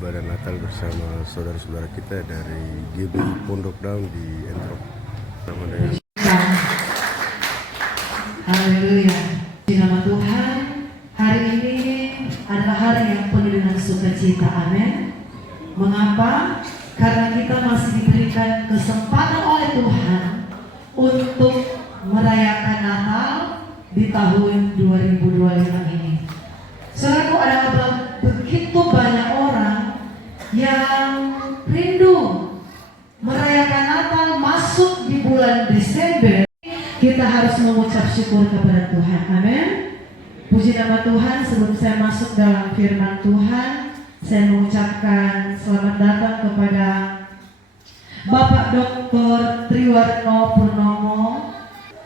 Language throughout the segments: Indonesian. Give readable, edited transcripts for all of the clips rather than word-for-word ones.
ibadah Natal bersama saudara-saudara kita dari GBI Pondok Daun di Entrop. Sama dengan Haleluya. Di nama Tuhan, hari ini adalah hari yang penuh dengan sukacita. Amin. Mengapa? Karena kita masih diberikan kesempatan oleh Tuhan untuk merayakan Natal di tahun 2025 ini. Saudaraku, ada begitu banyak orang yang rindu merayakan Natal masuk di bulan Desember. Kita harus mengucap syukur kepada Tuhan. Amin. Puji nama Tuhan. Sebelum saya masuk dalam firman Tuhan, saya mengucapkan selamat datang kepada Bapak Dr. Triwarno Purnomo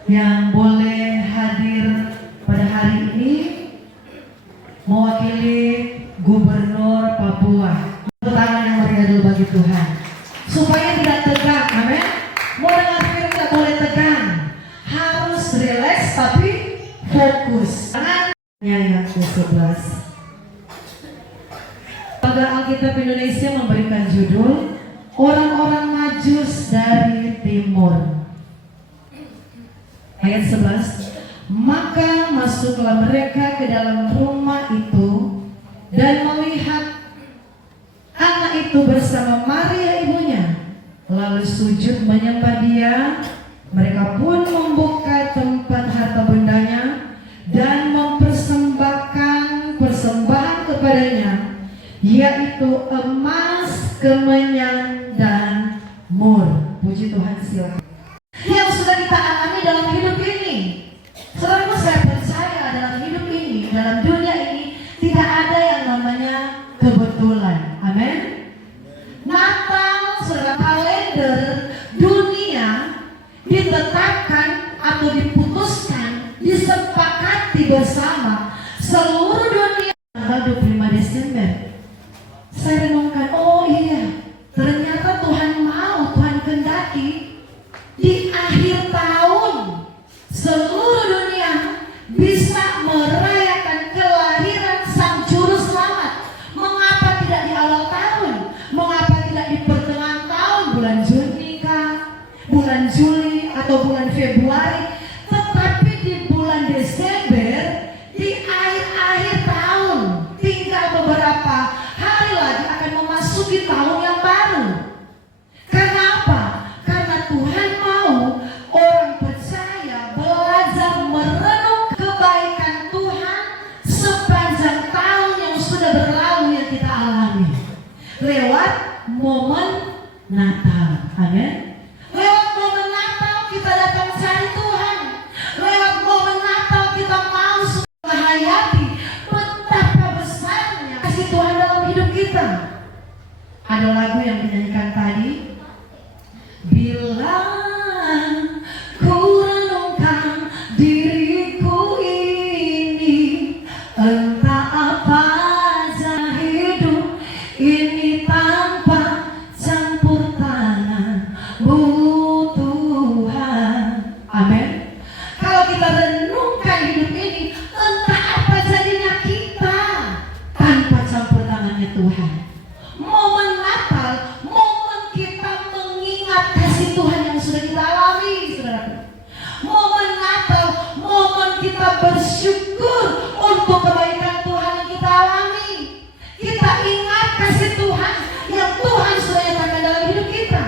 yang boleh hadir pada hari ini mewakili Gubernur Papua. Tangan yang meriah dulu bagi Tuhan supaya tidak tegang. Amin. Mau dengar firman tidak boleh tegang, harus relax tapi fokus. Ayat ke-11. Pada Alkitab Indonesia memberikan judul Orang-orang Majus dari Timur. Ayat 11. Maka masuklah mereka ke dalam rumah itu dan melihat anak itu bersama Maria ibunya, lalu sujud menyembah dia. Mereka pun membuka tempat harta bendanya dan mempersembahkan persembahan kepadanya, yaitu emas, kemenyan, dan mur. Puji Tuhan. Silakan. Yang sudah kita alami dalam hidup ini, saudara, saya percaya dalam hidup ini, dalam dunia ini tidak ada yang namanya kebetulan. Amin. Natal, saudara, kalender dunia ditetapkan atau diputuskan, disepakati bersama seluruh dunia tanggal 25 Desember. Saya renungkan, oh iya, ternyata Tuhan mau, Tuhan kehendaki di akhir tahun seluruh dunia bisa merayakan kelahiran Sang Juru Selamat. Mengapa tidak di awal tahun? Mengapa tidak di pertengahan tahun, bulan Juni kah, bulan Juli atau bulan Februari, tetapi di bulan Desember, di akhir tahun, tinggal beberapa hari lagi akan memasuki tahun yang baru. Kenapa? Karena Tuhan mau orang percaya belajar merenung kebaikan Tuhan sepanjang tahun yang sudah berlalu yang kita alami lewat momen Natal. Amin. Lewat momen Natal kita datang cari Tuhan. Lewat momen Natal kita mau menghayati betapa besarnya kasih Tuhan dalam hidup kita. Ada lagu yang dinyanyikan tadi, bila ku renungkan diriku ini, entah apa aja hidup ini tanpa campur tangan-Mu Tuhan. Amin. Kalau kita renungkan hidup ini, entah apa jadinya kita tanpa campur tangannya Tuhan. Momen Natal, momen kita mengingat kasih Tuhan yang sudah kita alami, saudara. Momen Natal, momen kita bersyukur untuk kebaikan Tuhan yang kita alami. Kita ingat kasih Tuhan yang Tuhan sudah nyatakan dalam hidup kita.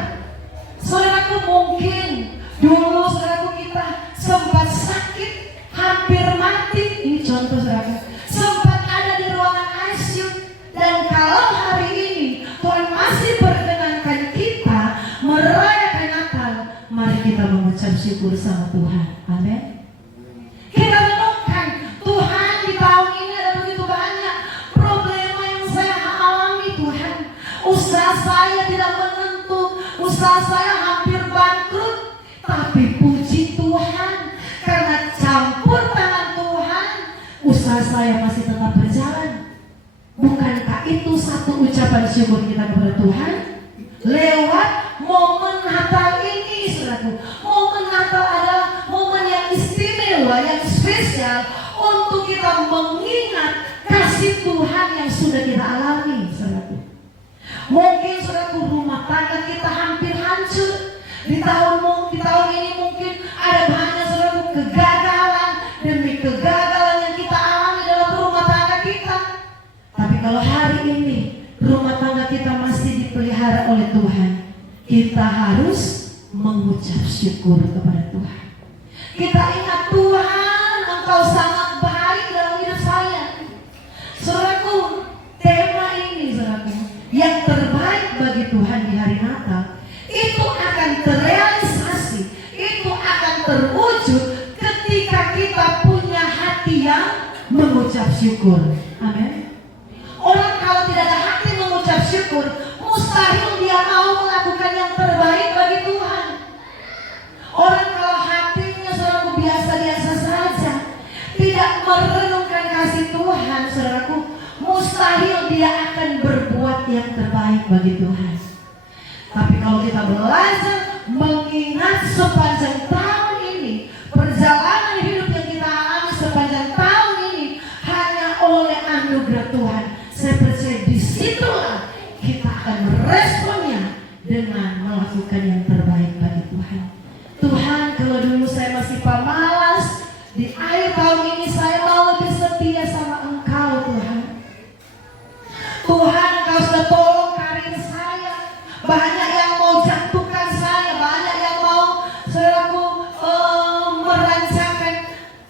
Saudaraku, mungkin dulu saudaraku kita sempat sakit, hampir mati. Ini contoh, saudaraku. Sempat ada di ruangan ICU. Dan kalau hari ini Tuhan masih perkenankan kita merayakan Natal, mari kita mengucap syukur sama Tuhan. Amin. Kita renungkan, Tuhan, di tahun ini ada begitu banyak problema yang saya alami, Tuhan. Usaha saya tidak menentu, usaha saya hampir bangkrut. Tapi puji Tuhan, karena campur tangan Tuhan, usaha saya masih tetap berjalan. Bukankah itu satu ucapan syukur kita kepada Tuhan? Lewat momen Natal ini, saudaraku. Momen Natal adalah momen yang istimewa, yang spesial untuk kita mengingat kasih Tuhan yang sudah kita alami, saudaraku. Mungkin saudaraku rumah tangga kita hampir hancur. Di tahun ini mungkin ada banyak saudaraku kegagalan demi kegagalan yang kita alami dalam rumah tangga kita. Tapi kalau hari ini rumah tangga kita masih dipelihara oleh Tuhan, kita harus mengucap syukur kepada Tuhan. Kita ingat, Tuhan, Engkau sangat baik dalam hidup saya. Saudaraku, tema ini saudaraku, yang terbaik bagi Tuhan di hari Natal itu akan terrealisasi, itu akan terwujud ketika kita punya hati yang mengucap syukur. Amin. Orang kalau tidak ada hati mengucap syukur, mustahil dia mau melakukan yang terbaik bagi Tuhan. Orang kalau hatinya saudaraku biasa-biasa saja, tidak merenungkan kasih Tuhan, saudaraku, mustahil dia akan berbuat yang terbaik bagi Tuhan. Tapi kalau kita belajar mengingat sepanjang tahun ini, perjalanan hidup yang kita alami sepanjang tahun ini hanya oleh anugerah Tuhan, saya percaya disitulah kita akan meresponnya dengan melakukan yang terbaik bagi Tuhan. Tuhan, kalau dulu saya masih pemalas, di akhir tahun ini saya mau lebih setia sama Engkau Tuhan. Tuhan, Engkau sudah tolong karir saya. Banyak yang mau jatuhkan saya, banyak yang mau saudaraku merancangkan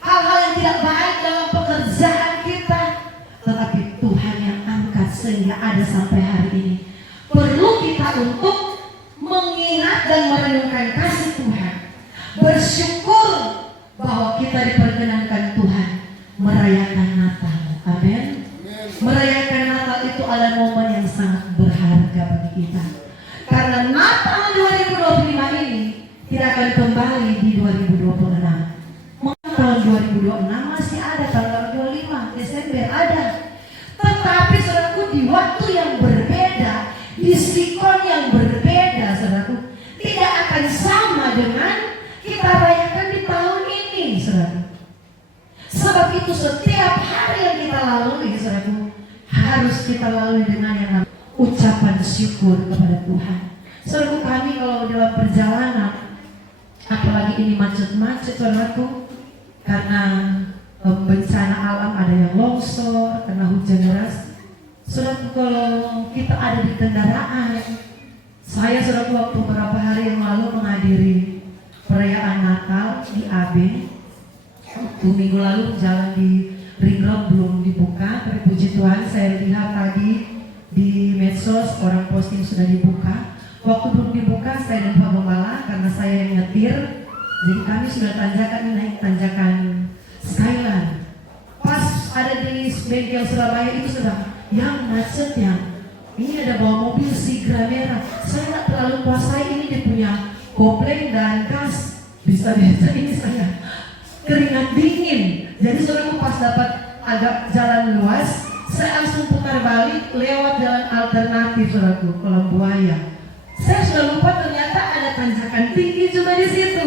hal-hal yang tidak baik dalam pekerjaan kita. Tetapi Tuhan yang angkat sehingga ada sampai hari ini. Perlu kita untuk mengingat dan merenungkan kasih Tuhan, bersyukur bahwa kita diperkenankan Tuhan merayakan Natal. Amin. Merayakan Natal itu adalah momen yang sangat berharga bagi kita. Karena Natal 2025 ini tidak akan kembali di 2026. Tahun 2026 masih ada, tanggal 25 Desember ada. Tetapi saudaraku, di waktu yang berbeda, di sikon yang berbeda, saudaraku, tidak akan sama dengan kita rayakan di tahun ini, saudaraku. Sebab itu setiap hari yang kita lalui, saudaraku, harus kita lalui dengan yang namanya ucapan syukur kepada Tuhan. Saudaraku, kami kalau dalam perjalanan, apalagi ini macet-macet, saudaraku, karena bencana alam, ada yang longsor, karena hujan deras. Saudaraku, kalau kita ada di kendaraan, saya saudaraku waktu beberapa hari yang lalu menghadiri perayaan Natal di AB. Waktu minggu lalu jalan di Ring Road belum dibuka, tapi puji Tuhan saya lihat tadi di medsos orang posting sudah dibuka. Waktu belum dibuka saya dan Pak Gembala, karena saya yang nyetir, jadi kami sudah naik tanjakan Skyline. Pas ada di bengkel Surabaya itu sudah yang macet yang ini ada bawa mobil Sigra merah. Saya nggak terlalu kuasai ini, dia punya kopling dan gas. Bisa ini saya keringat dingin. Jadi saudaraku, pas dapat agak jalan luas, saya langsung putar balik lewat jalan alternatif, saudaraku, Kolam Buaya. Saya sudah lupa ternyata ada tanjakan tinggi juga di situ.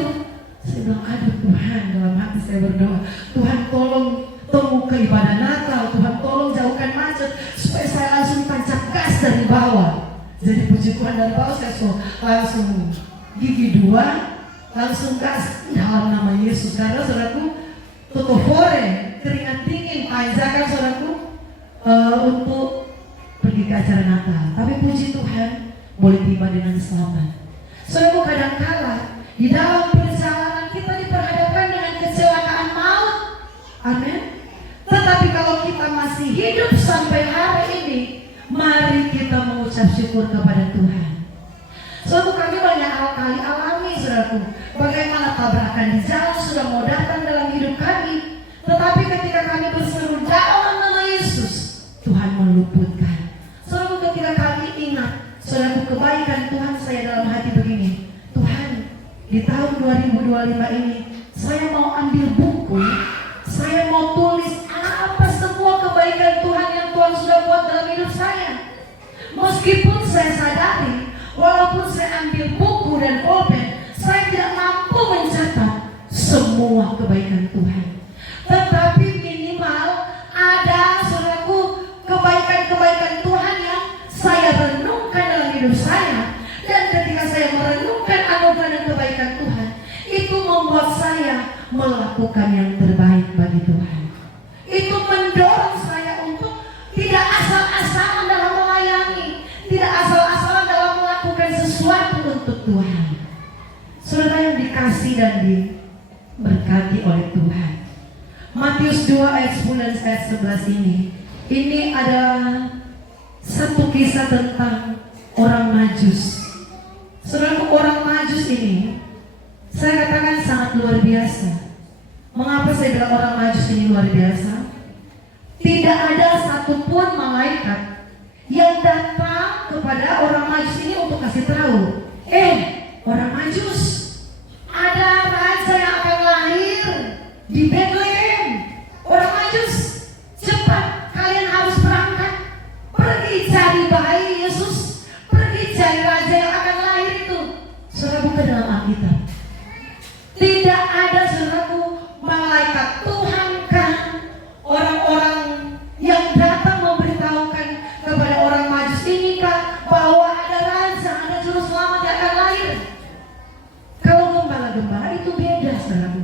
Saya bilang, aduh Tuhan, dalam hati saya berdoa, Tuhan tolong ke ibadah Natal, Tuhan tolong jauhkan macet supaya saya langsung tancap gas dari bawah. Jadi puji Tuhan, dari bawah saya langsung gigi 2, langsung gas dalam nama Yesus. Karena saudaraku, tutup fore, keringat dingin, tanjakan saudaraku untuk pergi ke acara Natal. Tapi puji Tuhan boleh tiba dengan selamat. Saudaraku, kadangkala di dalam perjalanan kita diperhadapkan dengan kecelakaan maut. Amin. Tetapi kalau kita masih hidup sampai hari ini, mari kita mengucap syukur kepada Tuhan. Saudaraku, kami banyak kali alami, saudaraku, bagaimana tabrakan di jalan sudah mau datang dalam hidup kami. Tetapi ketika kami berseru dalam nama Yesus, Tuhan meluputkan. Saudaraku, ketika kami ingat, saudaraku, kebaikan Tuhan, saya dalam hati begini, Tuhan, di tahun 2025 ini, saya mau ambil buku, saya mau tulis apa semua kebaikan Tuhan yang Tuhan sudah buat dalam hidup saya. Meskipun saya sadari, walaupun saya ambil buku dan pulpen, saya tidak mampu mencatat semua kebaikan Tuhan. Tetapi minimal ada, saudaraku, kebaikan-kebaikan Tuhan yang saya renungkan melakukan yang terbaik bagi Tuhan. Itu mendorong saya untuk tidak asal-asalan dalam melayani, tidak asal-asalan dalam melakukan sesuatu untuk Tuhan. Saudara yang dikasih dan diberkati oleh Tuhan, Matius 2 ayat 10 dan ayat 11 ini adalah satu kisah tentang orang Majus. Saudara, orang Majus ini saya katakan sangat luar biasa. Mengapa saya bilang orang Majus ini luar biasa? Tidak ada satupun malaikat yang datang kepada orang Majus ini untuk kasih tahu, orang Majus, ada raja yang akan lahir di Bethlehem. Orang Majus, cepat kalian harus berangkat, pergi cari bayi Yesus, pergi cari raja yang akan lahir itu. Saudara, buka dalam Alkitab. Tidak ada, saudaraku, malaikat Tuhan kan, orang-orang yang datang memberitahukan kepada orang Majus ini kan, bahwa ada raja, ada juru selamat yang akan lahir. Kalau gembala-gembala itu beda, saudaraku.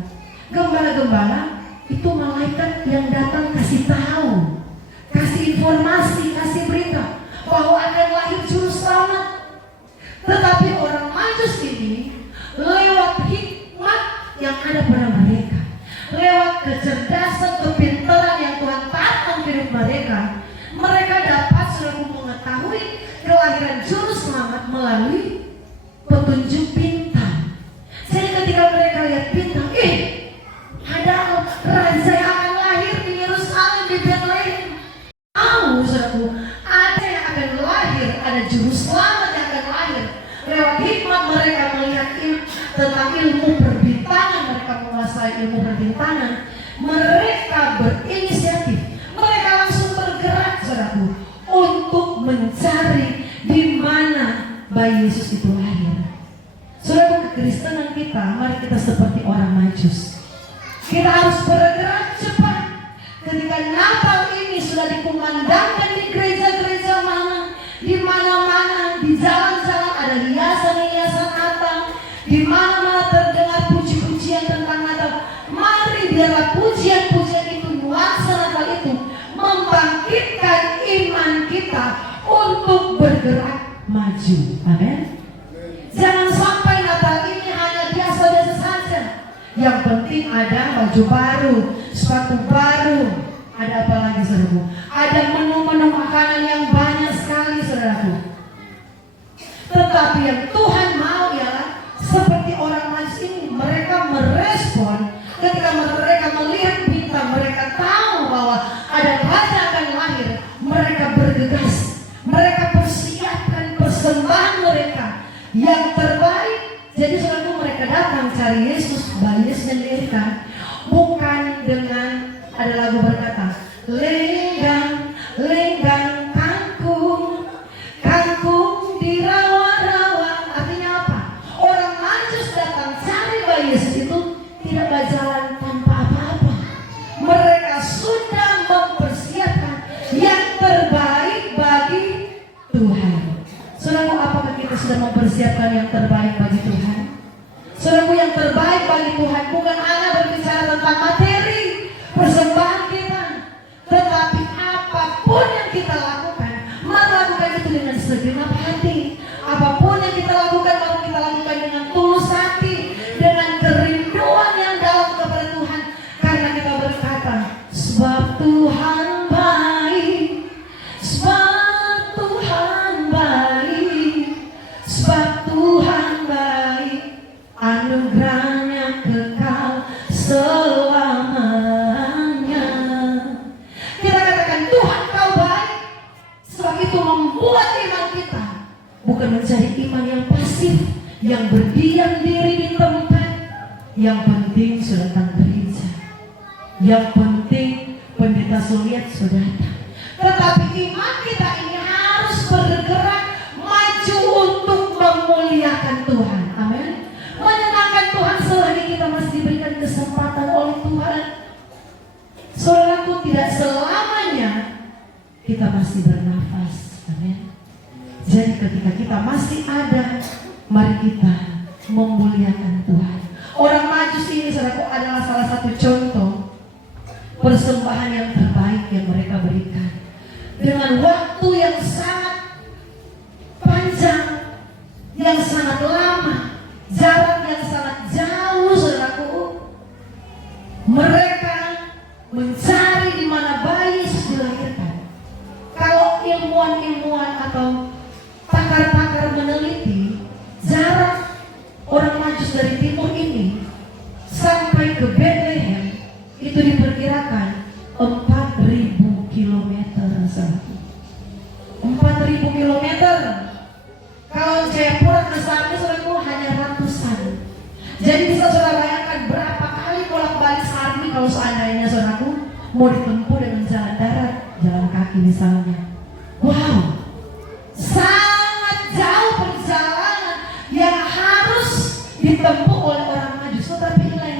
Gembala-gembala itu malaikat yang datang kasih tahu, kasih informasi, kasih berita bahwa akan lahir juru selamat. Tetapi orang Majus ini lewat hikmat yang ada pada mereka, lewat kecerdasan, kepintaran yang Tuhan tanam di hidup mereka, mereka dapat selalu mengetahui kelahiran juru selamat melalui petunjuk bintang. Jadi ketika mereka lihat bintang, ada raja yang akan lahir di Yerusalem, di Bethlehem. Saudaraku, ada yang akan lahir, ada juru selamat yang akan lahir. Lewat hikmat mereka melihat tentang ilmu perbintangan, mereka menguasai ilmu perbintangan, mereka berinisiatif, mereka langsung bergerak, saudaraku, untuk mencari di mana bayi Yesus itu lahir. Saudara, kekristenan kita, mari kita seperti orang Majus. Kita harus bergerak cepat. Ketika Natal ini sudah dikumandangkan di gereja-gereja mana, di mana-mana, di jalan-jalan ada hiasan-hiasan Natal, di mana-mana terdengar puji-pujian tentang Natal. Mari biarlah pujian-pujian itu, nuansa Natal itu membangkitkan iman kita untuk bergerak maju. Amin. Jangan sampai Natal ini hanya biasa-biasa saja. Yang penting ada baju baru, sepatu baru, ada apa lagi, saudaraku? Ada menu-menu makanan yang banyak sekali, saudaraku. Tetapi yang Tuhan mau ialah seperti orang Majus ini, mereka merespon ketika mereka melihat bintang, mereka tahu bahwa ada raja akan lahir, mereka bergegas, mereka persiapkan persembahan mereka yang terbaik. Jadi saudara, mereka datang cari Yesus, bayi Yesus yang dilahirkan, bukan dengan, ada lagu berkata, lenggang, lenggang kangkung, kangkung di rawa-rawa. Artinya apa? Orang Majus datang cari bayi Yesus itu tidak berjalan tanpa apa-apa. Mereka sudah mempersiapkan yang terbaik bagi Tuhan. Saudaraku, apakah kita sudah mempersiapkan yang terbaik bagi Tuhan? Saudaraku, yang terbaik bagi Tuhan bukan hanya berbicara tentang materi persembahan kita, tetapi apapun yang kita lakukan, mari lakukan itu dengan segenap hati. Apapun yang kita lakukan, mari kita lakukan dengan tulus hati, dengan kerinduan yang dalam kepada Tuhan. Karena kita berkata, sebab Tuhan baik, sebab Tuhan baik, sebab Tuhan baik, anugerahnya kekal selamanya. Kita katakan, Tuhan kau baik. Sebab itu membuat iman kita bukan mencari iman yang pasif, yang berdiam diri di tempat. Yang penting sudah datang gereja, yang penting pendeta suliat sudah datang. Tetapi iman kita ini harus bergerak maju untuk memuliakan Tuhan. Amin. Menyenangkan Tuhan selagi kita masih diberikan kesempatan oleh Tuhan. Saudaraku, tidak selamanya kita masih bernafas. Amin. Jadi ketika kita masih ada, mari kita memuliakan Tuhan. Orang Majus Majus ini saudaraku adalah salah satu contoh persembahan yang terbaik yang mereka berikan. Dengan waktu yang sangat panjang, yang sangat lama, jarak yang sangat jauh saudaraku, mereka mencari di mana bayi Yesus dilahirkan. Kalau ilmuwan-ilmuwan atau pakar-pakar meneliti jarak orang Majus dari timur ini sampai ke Bethlehem, itu diperkirakan 4.000 kilometer. 4.000 kilometer. Kalau Jayapura ke sana saudaraku hanya ratusan. Jadi bisa saudara bayangkan berapa kali bolak-balik sehari kalau seandainya saudaraku mau ditempuh dengan jalan darat, jalan kaki misalnya. Wow, sangat jauh perjalanan yang harus ditempuh oleh orang Majus. Tetapi ini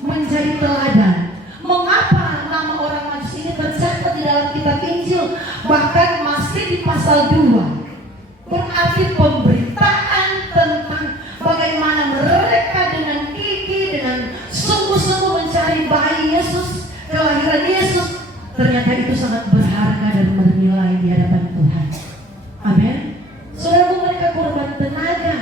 menjadi teladan. Mengapa nama orang Majus ini tercatat di dalam kitab Injil, bahkan masih di pasal 2? Berarti pemberitaan tentang bagaimana mereka dengan gigih, dengan sungguh-sungguh mencari bayi Yesus, kelahiran Yesus, ternyata itu sangat berharga dan bernilai di hadapan Tuhan. Amin. Saudara, mereka korban tenaga.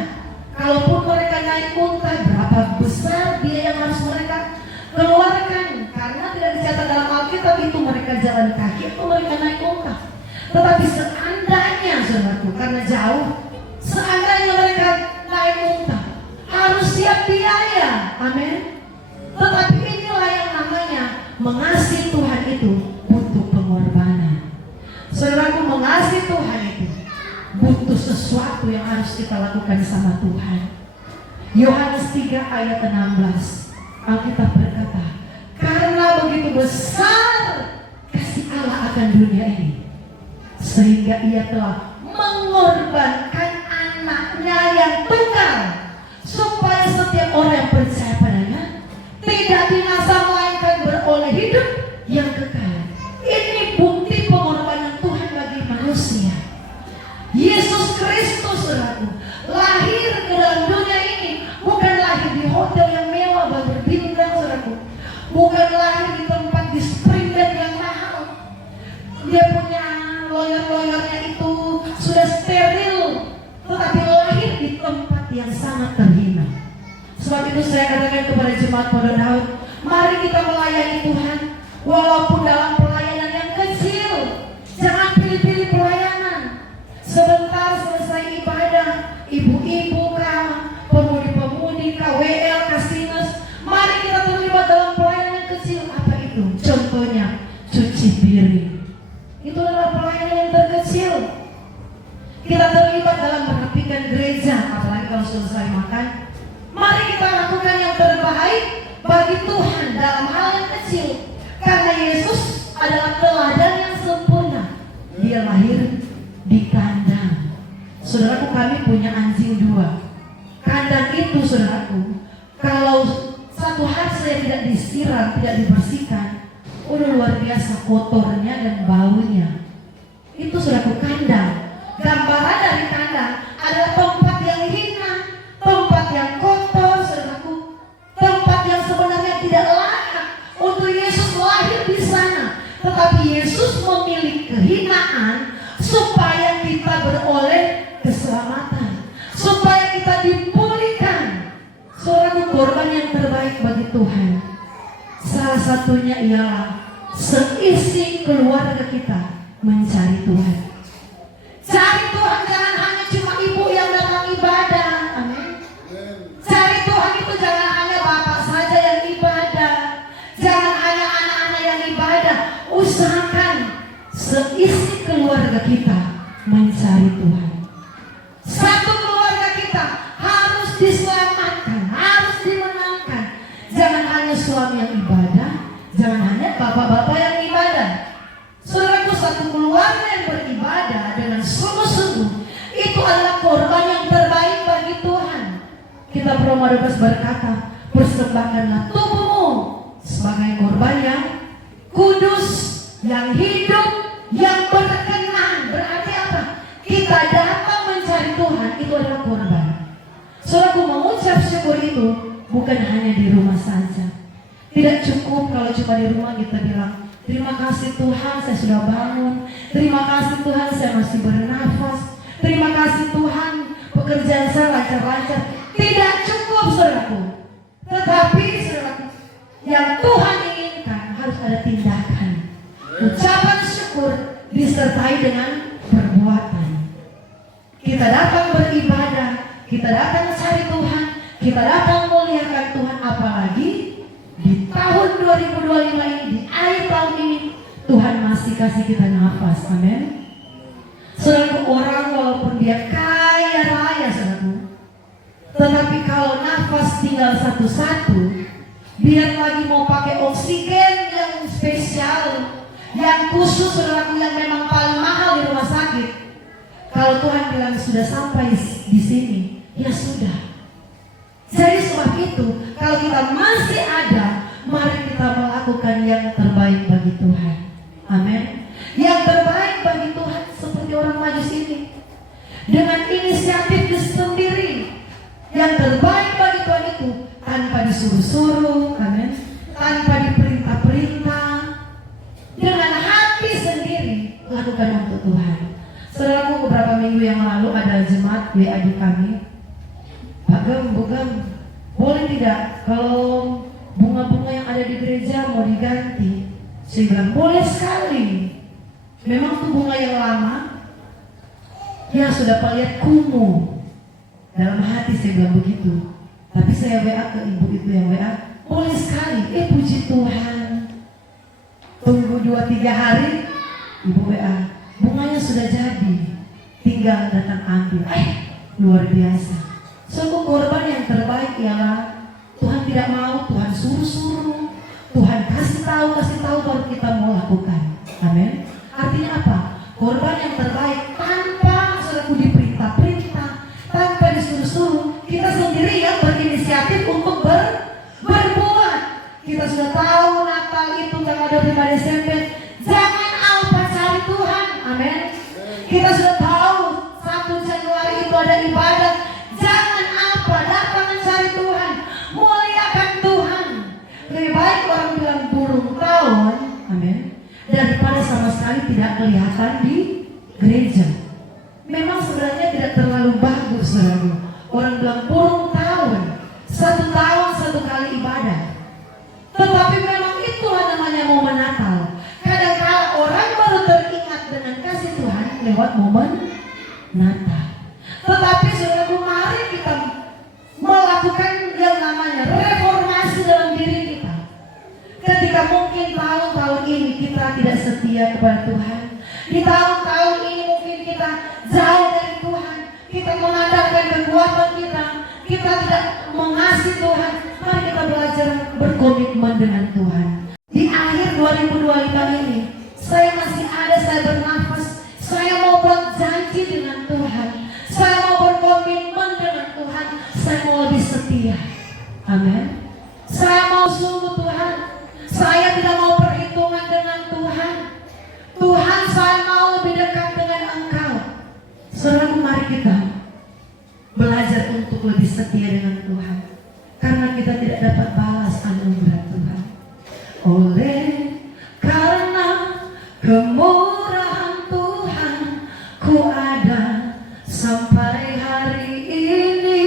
Kalaupun mereka naik unta, berapa besar biaya yang harus mereka keluarkan? Karena tidak dicatat dalam Alkitab itu mereka jalan kaki atau mereka naik unta. Tetapi seandainya saudaraku, karena jauh, seandainya mereka naik unta, harus siap biaya. Amin. Tetapi inilah yang namanya mengasihi Tuhan itu butuh pengorbanan. Saudaraku, mengasihi Tuhan itu butuh sesuatu yang harus kita lakukan sama Tuhan. Yohanes 3 ayat 16, Alkitab berkata, karena begitu besar kasih Allah akan dunia ini, sehingga ia telah mengorbankan anaknya yang tunggal, supaya setiap orang yang percaya padanya tidak binasa melainkan beroleh hidup yang kekal. Ini bukti pengorbanan Tuhan bagi manusia. Yesus Kristus saudaraku lahir ke dalam dunia ini bukan lahir di hotel yang mewah berbintang saudaraku, bukan lahir di tempat di spring bed yang mahal. Dia punya lawyer-lawyernya itu sudah steril, tetapi lahir di tempat yang sangat terhina. Sebab itu saya katakan kepada jemaat Pondok Daud, mari kita melayani Tuhan walaupun dalam pelayanan yang kecil. Jangan pilih-pilih pelayanan. Sebentar selesai ibadah, ibu-ibu kah, pemudi-pemudi kah, WL, Kasinus, mari kita terlibat dalam pelayanan kecil. Apa itu? Contohnya cuci piring. Itu adalah pelayanan yang terkecil. Kita terlibat dalam merapikan gereja, apalagi kalau selesai makan. Mari kita lakukan yang terbaik bagi Tuhan dalam hal yang kecil. Karena Yesus adalah teladan yang sempurna. Dia lahir di kandang. Saudaraku, kami punya anjing 2. Kandang itu saudaraku, kalau satu hari saya tidak disiram, tidak dibersihkan, udah luar biasa kotornya dan baunya. Itu saudaraku kandang. Gambaran dari kandang adalah tempat yang hina, tempat yang kotor saudaraku, tempat yang sebenarnya tidak layak untuk Yesus lahir di sana. Tetapi Yesus memilih kehinaan supaya kita beroleh keselamatan, supaya kita dipulihkan. Saudaraku, korban yang terbaik bagi Tuhan salah satunya ialah seisi keluarga kita mencari Tuhan. Cari Tuhan jangan hanya cuma ibu yang datang ibadah. Amin. Cari Tuhan itu jangan hanya bapak saja yang ibadah, jangan hanya anak-anak yang ibadah. Usahakan seisi keluarga kita mencari Tuhan. Satu keluarga kita harus diselamatkan, harus dimenangkan. Jangan hanya suami yang ibadah, jangan hanya bapak-bapak yang ibadah. Saudaraku, satu keluarga yang beribadah dengan sungguh-sungguh, itu adalah korban yang terbaik bagi Tuhan. Kita Roma 12 berkata, persembahkanlah tubuhmu sebagai korban yang kudus, yang hidup, yang berkenan. Berarti apa? Kita datang mencari Tuhan, itu adalah korban. Saudaraku, mengucap syukur itu bukan hanya di rumah saja. Tidak cukup kalau cuma di rumah kita bilang, terima kasih Tuhan saya sudah bangun, terima kasih Tuhan saya masih bernafas, terima kasih Tuhan pekerjaan saya lancar-lancar. Tidak cukup saudaraku. Tetapi saudaraku, yang Tuhan inginkan harus ada tindakan. Ucapan syukur disertai dengan perbuatan. Kita datang beribadah, kita datang cari Tuhan, kita datang muliakan Tuhan, apalagi di tahun 2025 ini, di akhir tahun ini, Tuhan masih kasih kita nafas. Amin. Saudaraku, orang walaupun dia kaya raya saudaraku, tetapi kalau nafas tinggal satu-satu, biar lagi mau pakai oksigen yang spesial, yang khusus saudaraku, yang memang paling mahal di rumah sakit. Kalau Tuhan bilang sudah sampai di sini, ya sudah. Jadi sebab itu, kalau kita masih ada, mari kita melakukan yang terbaik bagi Tuhan. Amin. Yang terbaik bagi Tuhan seperti orang Majus ini, dengan inisiatif sendiri. Yang terbaik bagi Tuhan itu tanpa disuruh-suruh, amin, tanpa diperintah-perintah, dengan hati sendiri lakukan untuk Tuhan. Saudaraku, beberapa minggu yang lalu ada jemaat WA di kami, Pak Gem, Bu Gem, boleh tidak kalau bunga-bunga yang ada di gereja mau diganti? Saya bilang boleh sekali. Memang itu bunga yang lama, ya sudah lihat kumuh. Dalam hati saya bilang begitu. Tapi saya WA ke ibu itu yang WA, boleh sekali. Puji Tuhan. Tunggu 2-3 hari, ibu WA, bunganya sudah jadi, tinggal datang ambil. Luar biasa. Sungguh korban yang terbaik ialah Tuhan tidak mau, Tuhan suruh-suruh, Tuhan kasih tahu baru kita mau lakukan. Amin. Artinya apa? Korban yang terbaik tanpa saudaraku diperintah-perintah, tanpa disuruh-suruh, kita sendiri yang berinisiatif untuk berbuat. Kita sudah tahu Natal itu tanggal 25 Desember, jangan lupa cari Tuhan. Amin. Kita sudah tahu 1 Januari itu ada ibadat, jangan apa, datang mencari Tuhan, muliakan Tuhan. Lebih baik orang bilang burung tawon, amin, daripada sama sekali tidak kelihatan di gereja. Memang sebenarnya tidak terlalu bagus, saudara. Orang bilang burung tawon, 1 tahun 1 kali ibadah. Tetapi memang itulah namanya momen Natal. Kadang-kadang orang baru teringat dengan kasih Tuhan lewat momen Natal. Tetapi saudaraku, mari kita melakukan yang namanya reformasi dalam diri kita. Ketika mungkin tahun-tahun ini kita tidak setia kepada Tuhan, di tahun-tahun ini mungkin kita jauh dari Tuhan, kita mengandalkan kekuatan kita tidak mengasihi Tuhan. Mari kita belajar berkomitmen dengan Tuhan. Di akhir 2025 ini, saya masih ada, saya bernafas, saya mau buat janji dengan Tuhan, saya mau berkomitmen dengan Tuhan, saya mau lebih setia. Amin. Saya mau sungguh Tuhan, saya tidak mau perhitungan dengan Tuhan. Tuhan, saya mau lebih dekat dengan Engkau. Saudara, mari kita belajar untuk lebih setia dengan Tuhan, karena kita tidak dapat balas anugerah Tuhan. Oleh karena kemurahan Tuhan, ku ada sampai hari ini.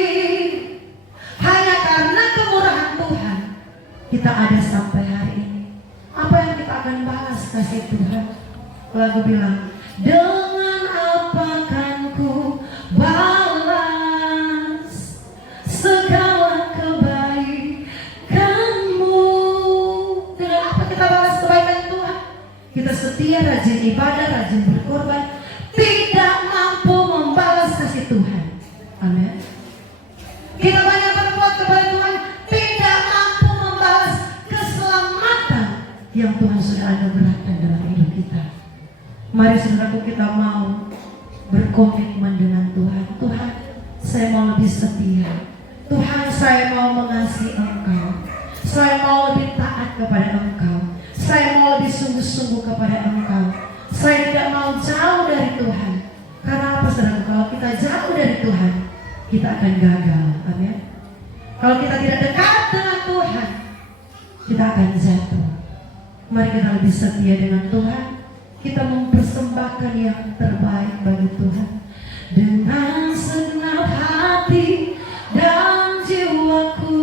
Hanya karena kemurahan Tuhan, kita ada sampai hari ini. Apa yang kita akan balas kasih Tuhan? Lagu bilang, dengan apa kan ku balas segala kebaikanmu? Dengan apa kita balas kebaikan Tuhan? Kita setia, rajin ibadah, rajin berkorban, tidak mampu membalas kasih Tuhan. Amin. Kita banyak berbuat kepada Tuhan, tidak mampu membalas keselamatan yang Tuhan sudah anugerahkan dalam hidup kita. Mari saudaraku, kita mau berkomitmen dengan Tuhan. Tuhan, saya mau lebih setia. Tuhan, saya mau mengasihi Engkau. Saya mau lebih taat kepada Engkau. Saya mau lebih sungguh-sungguh kepada Engkau. Saya tidak mau jauh dari Tuhan. Karena apa saudaraku? Kalau kita jauh dari Tuhan, kita akan gagal. Amin. Kalau kita tidak dekat dengan Tuhan, kita akan jatuh. Mari kita lebih setia dengan Tuhan. Kita mempersembahkan yang terbaik bagi Tuhan. Dengan segenap hati dan jiwaku,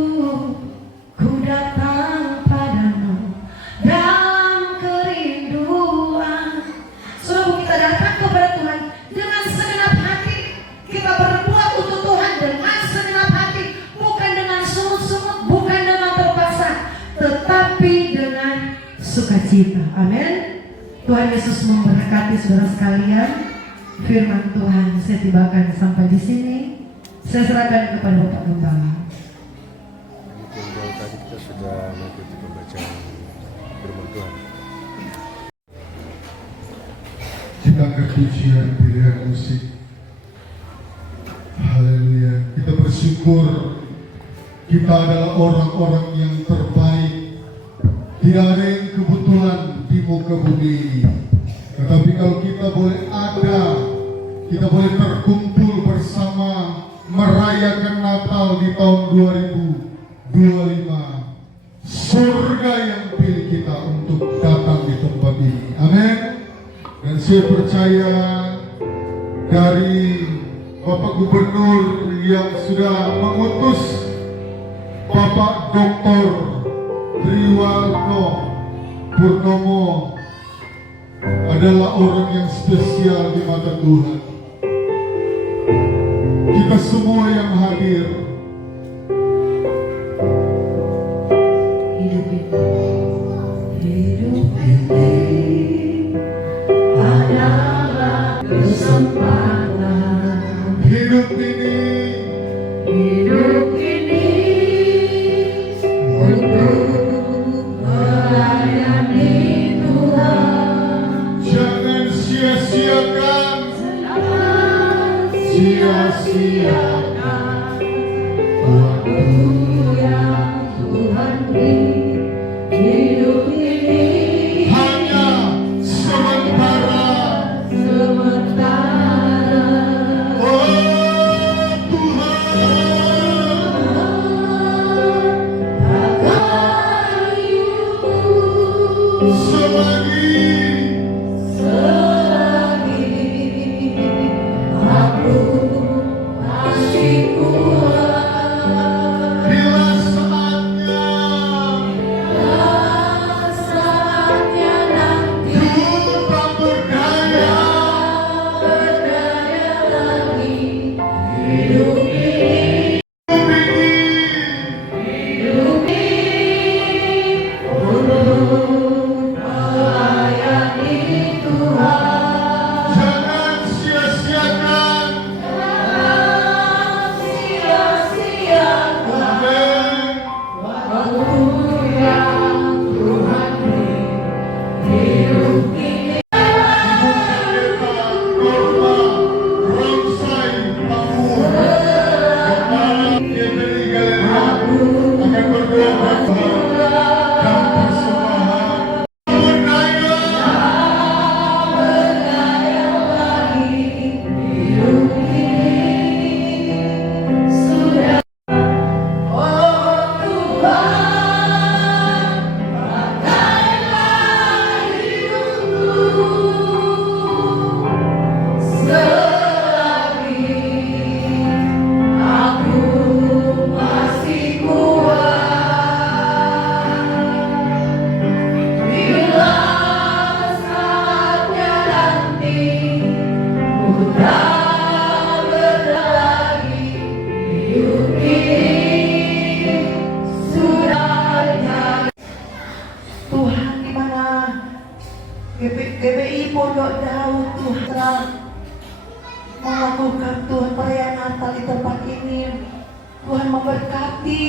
ku datang padamu dalam kerinduan. Sungguh kita datang kepada Tuhan dengan segenap hati. Kita berbuat untuk Tuhan dengan segenap hati, bukan dengan sungut-sungut, bukan dengan terpaksa, tetapi dengan sukacita. Amin. Tuhan Yesus memberkati saudara sekalian. Firman Tuhan saya tibakan sampai di sini. Saya serahkan kepada Bapak Gembala. Demikian tadi kita sudah mengikuti pembacaan firman Tuhan. Kita angkat pujian pilihan musik. Haleluya. Kita bersyukur kita adalah orang-orang yang terbaik. Tidak ada yang kebetulan di muka bumi ini. Tetapi kalau kita boleh ada, kita boleh terkumpul bersama merayakan Natal di tahun 2025. Surga yang pilih kita untuk datang di tempat ini. Amin. Dan saya percaya dari Bapak Gubernur yang sudah mengutus Bapak Dr. Triwarno Purnomo adalah orang yang spesial di mata Tuhan. Kita semua yang hadir, Hidup ini adalah kesempatan. hidup ini Untuk melayani Tuhan. jangan sia-siakan Waktu yang Tuhan beri. Hidup ini hanya sementara. Oh Tuhan, selagi aku masih kuat. bila Saatnya nanti ku tak berdaya, berdaya lagi. Hidup ini untuk melayani Tuhan. jangan sia-siakan. Sia-siakan Amin. waktu yang Tuhan beri. Hidup ini Norma Ramsay Pamur Kepala GPI Galilea akan berdoa dan persembahan. berdaya lagi. Hidup ini sudah. Oh Tuhan, pakailah hidupku selagi aku masih kuat. Bila saatnya nanti ku tak berdaya, hidup ini sudah jadi. Tuhan, di mana GPI Pondok Daud Tuhan telah melakukan Tuhan perayaan Natal di tempat ini. Tuhan memberkati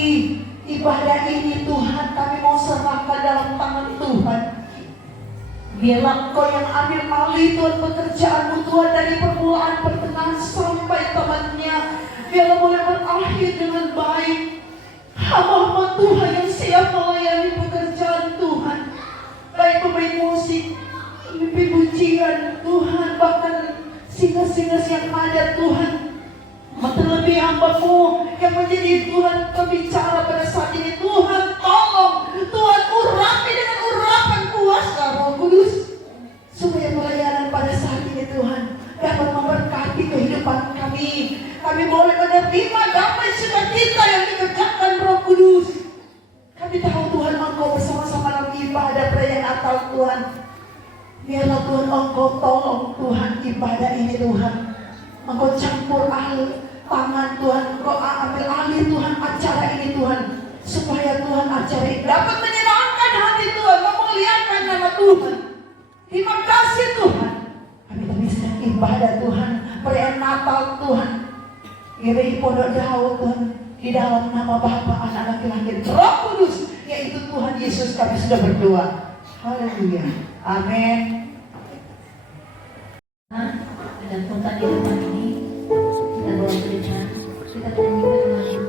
ibadah ini. Tuhan, kami mau serahkan dalam tangan Tuhan. Biarlah Engkau yang ambil alih Tuhan pekerjaanmu Tuhan, dari permulaan, pertengahan sampai tamatnya. Biarlah boleh berakhir dengan baik. Hamba-hamba Tuhan yang siap melayani pekerjaan Tuhan, baik pemain musik, pemimpin pujian Tuhan, bahkan singa-singa yang ada Tuhan, Terlebih hamba-Mu yang menjadi Tuhan pembicara pada saat ini. Tuhan tolong, Tuhan urapi dengan urapan kuasa Roh Kudus, supaya pelayanan pada saat ini Tuhan dapat memberkati kehidupan kami. Kami boleh menerima damai sukacita yang dikerjakan Roh Kudus. Kami tahu Tuhan Engkau bersama-sama dalam ibadah perayaan Natal Tuhan. Biarlah Tuhan Engkau tolong Tuhan ibadah ini Tuhan. Engkau campur tangan Tuhan, Engkau ambil alih Tuhan acara ini Tuhan, supaya Tuhan acara ini dapat menyenangkan hati Tuhan, memuliakan nama Tuhan. Terima kasih Tuhan. Kami sedang ibadah Tuhan, perayaan Natal Tuhan. GBI Pondok Daud Tuhan, di dalam nama Bapa, Anak, Laki-laki, Roh Kudus, yaitu Tuhan Yesus kami sudah berdoa. Haleluya. Amin. Dan kontak di depan ini kita bawa gereja, kita nyanyikan lagu.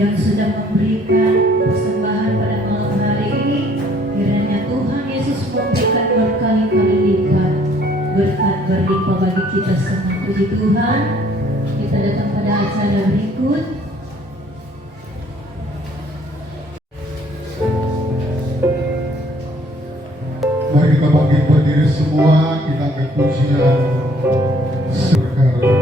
Yang sudah memberikan persembahan pada malam hari ini, kiranya Tuhan Yesus memberikan berkali-kali lipat berkat berlimpah bagi kita semua. Puji Tuhan. Kita datang pada acara berikut. Mari kita bangkit berdiri semua, kita angkat pujian sekarang.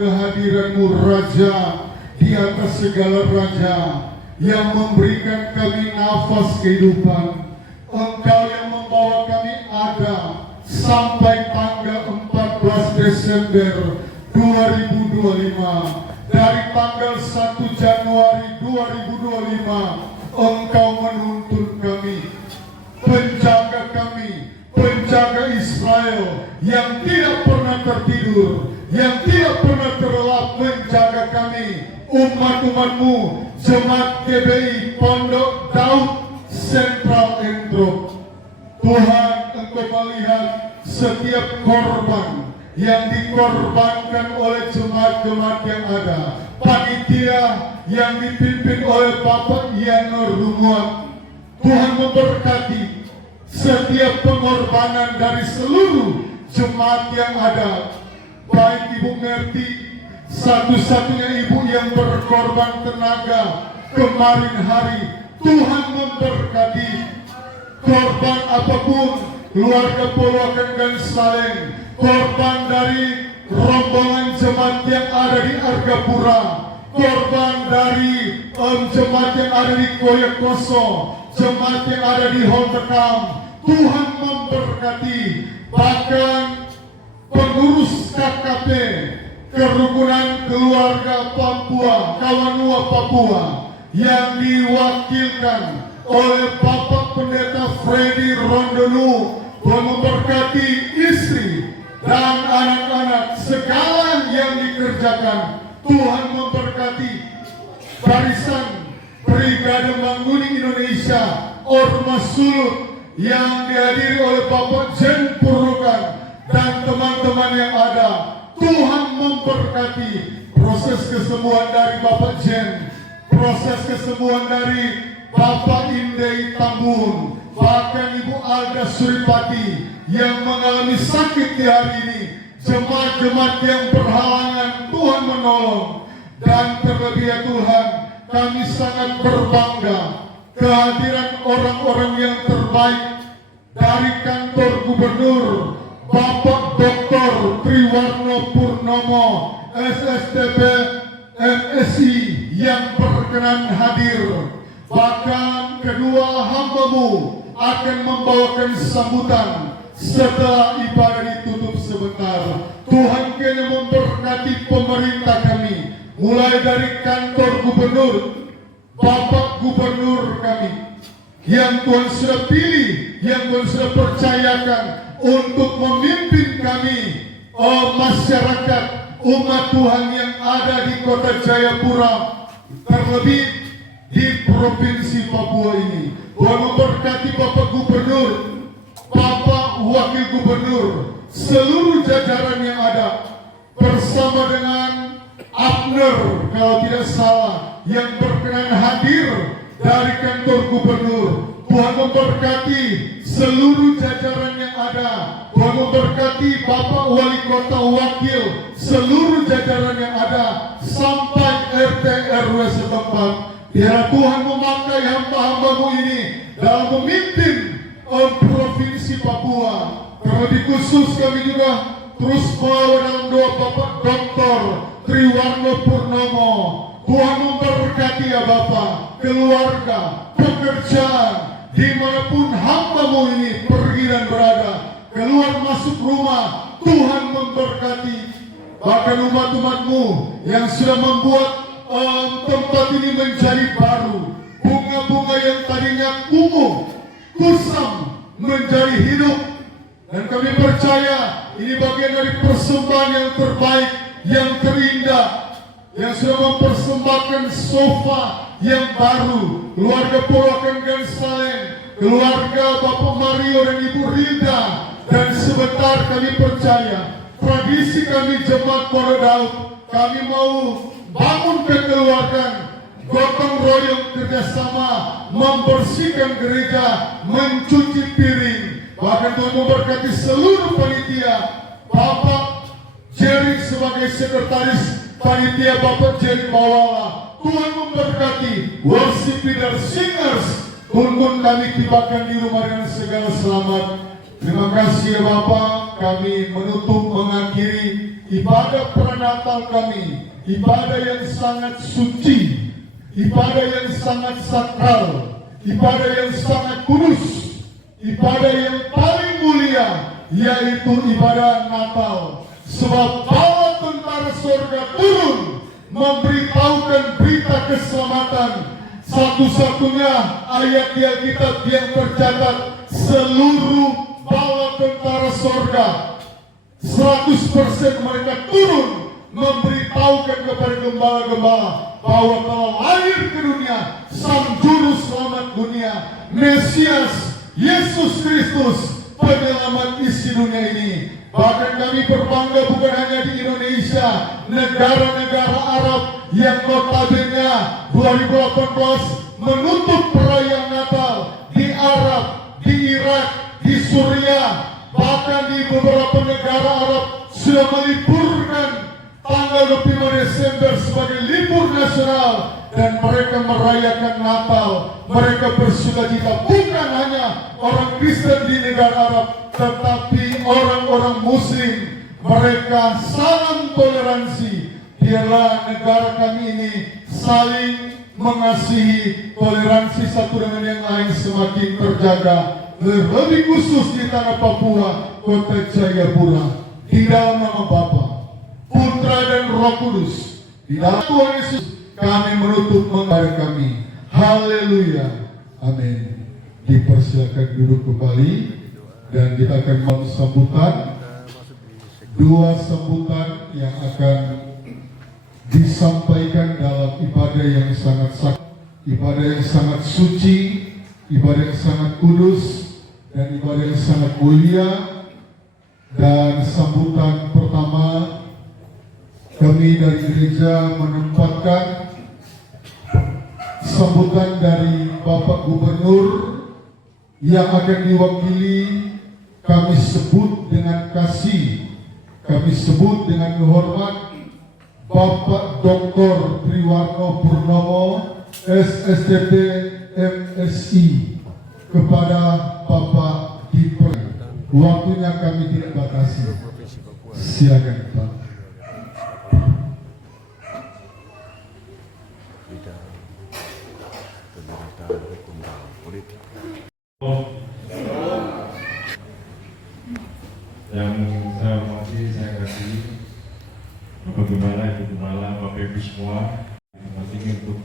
kehadiran-Mu Raja di atas segala raja, yang memberikan kami nafas kehidupan. Engkau yang membawa kami ada sampai tanggal 14 Desember 2025. Dari tanggal 1 Januari 2025, Engkau menuntun kami, penjaga Israel yang tidak pernah tertidur, yang tidak pernah terlelap menjaga kami, umat-umat-Mu, Jemaat GBI Pondok Daud Sentral Entro. Tuhan, Engkau melihat setiap korban yang dikorbankan oleh jemaat-jemaat yang ada, panitia yang dipimpin oleh Bapak Yanor Rumuat. Tuhan memberkati setiap pengorbanan dari seluruh jemaat yang ada. Baik Ibu Ngerti, satu-satunya ibu yang berkorban tenaga kemarin hari. Tuhan memberkati korban apapun, keluarga Polokan dan Saleng, korban dari rombongan jemaat yang ada di Argapura, korban dari jemaat yang ada di Koyokoso, jemaat yang ada di Hontekam. Tuhan memberkati, bahkan pengurus KKP Kerukunan Keluarga Papua, Kawanua Papua, yang diwakilkan oleh Bapak Pendeta Freddy Rondonu, memberkati istri dan anak-anak, segala yang dikerjakan. Tuhan memberkati barisan Brigade Mangguni Indonesia Ormas Sulut yang dihadiri oleh Bapak Jen Purlukan dan teman-teman yang ada. Tuhan memberkati proses kesembuhan dari Bapak Jen, proses kesembuhan dari Bapak Indei Tambun, bahkan Ibu Alda Suripati yang mengalami sakit di hari ini. Jemaat-jemaat yang berhalangan, Tuhan menolong. Dan terlebih ya Tuhan, kami sangat berbangga kehadiran orang-orang yang terbaik dari kantor gubernur, Bapak Dr. Triwarno Purnomo, SSDP MSI, yang berkenan hadir. Bahkan kedua hamba-Mu akan membawakan sambutan setelah ibadah ditutup sebentar. Tuhan kena memberkati pemerintah kami, mulai dari kantor gubernur, Bapak Gubernur kami, yang Tuhan sudah pilih, yang Tuhan sudah percayakan untuk memimpin kami, masyarakat, umat Tuhan yang ada di kota Jayapura, terlebih di Provinsi Papua ini. Tuhan memberkati Bapak Gubernur, Bapak Wakil Gubernur, seluruh jajaran yang ada, bersama dengan Abner, kalau tidak salah, yang berkenan hadir dari kantor gubernur. Tuhan memberkati seluruh jajaran yang ada. Tuhan memberkati Bapak Wali Kota Wakil, seluruh jajaran yang ada, sampai RT RW setempat. Biar Tuhan memakai hamba-hamba-Mu ini dalam memimpin Provinsi Papua. Terlebih khusus kami juga terus bawa dalam doa Bapak Dr. Triwarno Purnomo. Tuhan memberkati ya Bapak, keluarga, pekerjaan, dimanapun hamba-Mu ini pergi dan berada, keluar masuk rumah. Tuhan memberkati, bahkan umat-umat-Mu yang sudah membuat tempat ini menjadi baru. Bunga-bunga yang tadinya kumuh, kusam, menjadi hidup. Dan kami percaya ini bagian dari persembahan yang terbaik, yang terindah, yang sudah mempersembahkan sofa yang baru. Keluarga Polokan dan Saleng, keluarga Bapak Mario dan Ibu Rinda. Dan sebentar kami percaya, tradisi kami Jemaat Pondok Daud, kami mau bangun kekeluargaan, gotong royong kerjasama, membersihkan gereja, mencuci piring. Bahkan Tuhan memberkati seluruh panitia, Bapak Jerry sebagai sekretaris panitia, Bapak Jerry Bawala. Tuhan memberkati worship leader, singers. Tuhan kami tibakan di rumah dengan segala selamat. Terima kasih ya Bapak, kami menutup mengakhiri ibadah peranatal kami, ibadah yang sangat suci, ibadah yang sangat sakral, ibadah yang sangat kudus, ibadah yang paling mulia, yaitu ibadah Natal. Sebab bala tentara surga turun memberitahukan berita keselamatan. Satu-satunya ayat di Alkitab yang tercatat, seluruh bala tentara surga 100% mereka turun memberitahukan kepada gembala-gembala bahwa telah lahir ke dunia Sang Juru Selamat dunia, Mesias Yesus Kristus, penyelamat isi dunia ini. Bahkan kami berbangga bukan hanya di Indonesia, negara-negara Arab yang notabene 2018 menutup perayaan Natal di Arab, di Irak, di Suriah, bahkan di beberapa negara Arab sudah meliburkan tanggal 25 Desember sebagai libur nasional, dan mereka merayakan Natal. Mereka bersukacita, bukan hanya orang Kristen di negara Arab, tetapi orang-orang Muslim. Mereka saling toleransi. Biarlah negara kami ini saling mengasihi, toleransi satu dengan yang lain semakin terjaga. Lebih khusus di tanah Papua, kota Jayapura, di dalam nama Bapa, Putra dan Roh Kudus, di dalam Tuhan Yesus, kami menutup mengajar kami. Haleluya, amin. Dipersilakan duduk kembali, dan kita akan mau sambutan, dua sambutan yang akan disampaikan dalam ibadah yang sangat sakti, ibadah yang sangat suci, ibadah yang sangat kudus, dan ibadah yang sangat mulia. Dan sambutan pertama, kami dari gereja menempatkan sambutan dari Bapak Gubernur yang akan diwakili, kami sebut dengan kasih, kami sebut dengan hormat, Bapak Dr. Triwarno Purnomo, SSDP MSI, kepada Bapak Dipre. Waktunya kami tidak batasi. Silakan Pak. Yang saya hormati, saya kasih Bapak Gembala, Ibu Gembala, Bapak Ibu semua, penting untuk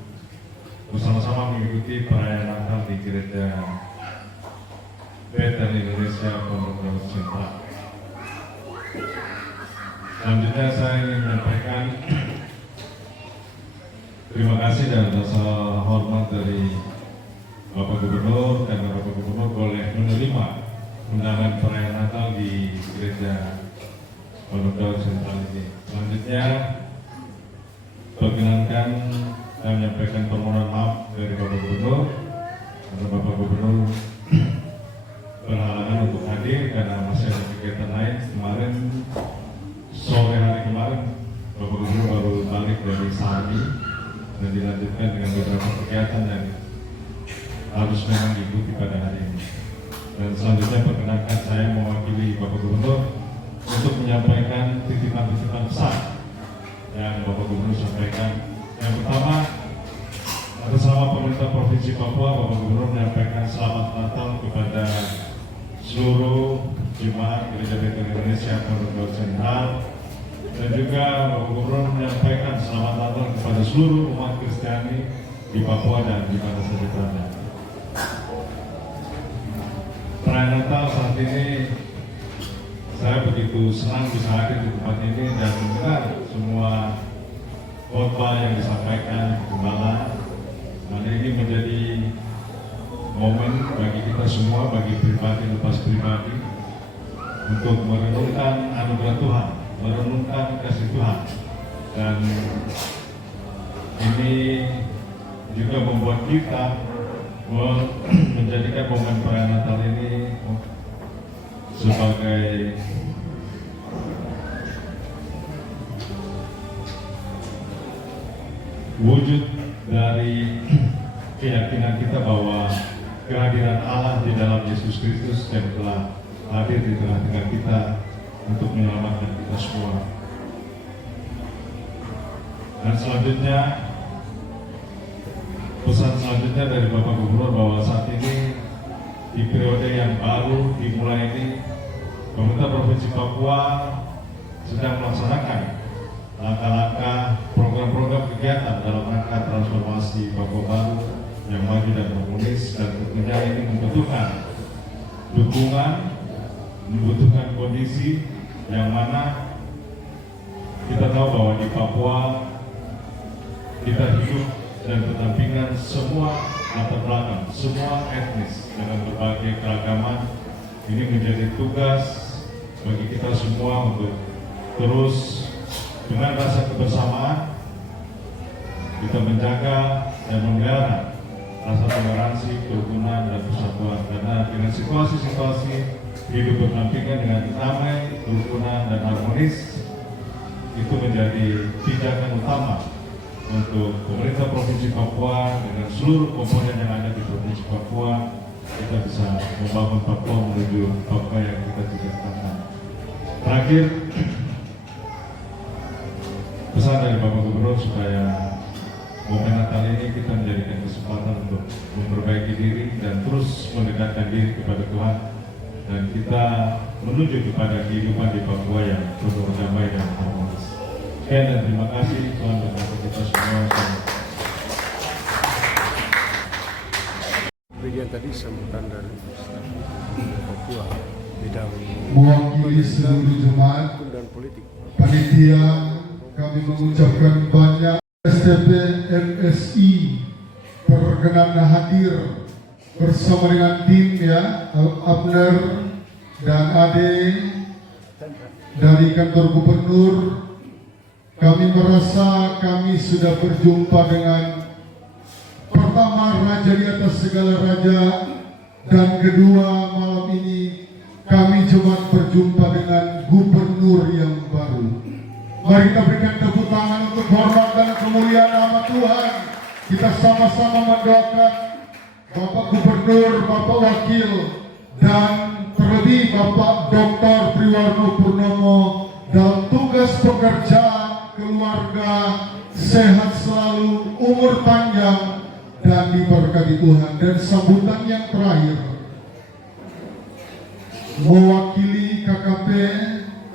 bersama-sama mengikuti perayaan Natal di Gereja Bethel Indonesia Pondok Daun Sentral. Selanjutnya saya ingin menyampaikan terima kasih dan rasa hormat dari Bapak Gubernur, karena Bapak Gubernur boleh menerima undangan perayaan Natal di Gereja Pondok Daun Sentral ini. Selanjutnya, perkenankan saya menyampaikan permohonan maaf dari Bapak Gubernur, karena Bapak Gubernur berhalangan untuk hadir karena masih ada kegiatan lain. Kemarin sore hari kemarin Bapak Gubernur baru balik dari Sami dan dilanjutkan dengan beberapa kegiatan yang harus memang diikuti pada hari ini. Dan selanjutnya perkenankan saya mewakili Bapak Gubernur untuk menyampaikan titipan-titipan pesan yang Bapak Gubernur sampaikan. Yang pertama, atas nama pemerintah Provinsi Papua, Bapak Gubernur menyampaikan selamat Natal kepada seluruh jemaat Gereja Bethel Indonesia Pondok Daun Sentral, dan juga Bapak Gubernur menyampaikan selamat Natal kepada seluruh umat Kristiani di Papua dan di mana saja berada. Perayaan Natal saat ini saya begitu senang bisa hadir di tempat ini dan mendengar semua khotbah yang disampaikan Gembala. Dan ini menjadi momen bagi kita semua, bagi pribadi lepas pribadi, untuk merenungkan anugerah Tuhan, merenungkan kasih Tuhan. Dan ini juga membuat kita menjadikan momen perayaan Natal ini sebagai wujud dari keyakinan kita bahwa kehadiran Allah di dalam Yesus Kristus yang telah hadir di tengah-tengah kita untuk menyelamatkan kita semua. Dan selanjutnya, pesan selanjutnya dari Bapak Gubernur bahwa saat ini di periode yang baru dimulai ini, pemerintah Provinsi Papua sedang melaksanakan langkah-langkah program-program kegiatan dalam rangka transformasi Papua baru yang maju dan harmonis, dan tentunya ini membutuhkan dukungan, membutuhkan kondisi yang mana kita tahu bahwa di Papua kita hidup dan berdampingan semua latar belakang, semua etnis dengan berbagai keragaman. Ini menjadi tugas bagi kita semua untuk terus dengan rasa kebersamaan kita menjaga dan memelihara rasa toleransi, kerukunan, dan persatuan. Karena dengan situasi-situasi hidup berdampingan dengan damai, kerukunan, dan harmonis, itu menjadi pijakan utama untuk pemerintah Provinsi Papua dengan seluruh komponen yang ada di Provinsi Papua. Kita bisa membangun Papua menuju Papua yang kita cita-citakan. Terakhir, pesan dari Bapak Gubernur supaya momen Natal ini kita menjadikan kesempatan untuk memperbaiki diri dan terus mendekatkan diri kepada Tuhan, dan kita menuju kepada kehidupan di Papua yang penuh damai dan harmonis. Sekian dan terima kasih. Tuhan memberkati kita semua. Bagian tadi sambutan dari Papua bidang Mewakili seluruh jemaat hukum dan politik. panitia, kami mengucapkan banyak STP MSI berkenan hadir bersama dengan tim ya, Abner dan Ade dari kantor gubernur. Kami merasa kami sudah berjumpa dengan pertama raja di atas segala raja, dan kedua malam ini kami cuma berjumpa dengan gubernur yang baru. Mari kita berikan tepuk tangan untuk hormat dan kemuliaan nama Tuhan. Kita sama-sama mendoakan Bapak Gubernur, Bapak Wakil, dan terlebih Bapak Dr. Priwarno Purnomo dalam tugas pekerjaan keluarga, sehat selalu, umur panjang, dan diberkati Tuhan. Dan sambutan yang terakhir, mewakili KKP